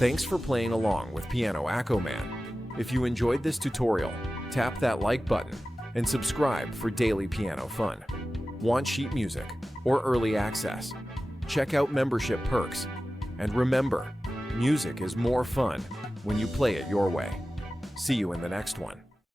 Thanks for playing along with Piano AccoMan. If you enjoyed this tutorial, tap that like button and subscribe for daily piano fun. Want sheet music or early access? Check out membership perks. And remember, music is more fun when you play it your way. See you in the next one.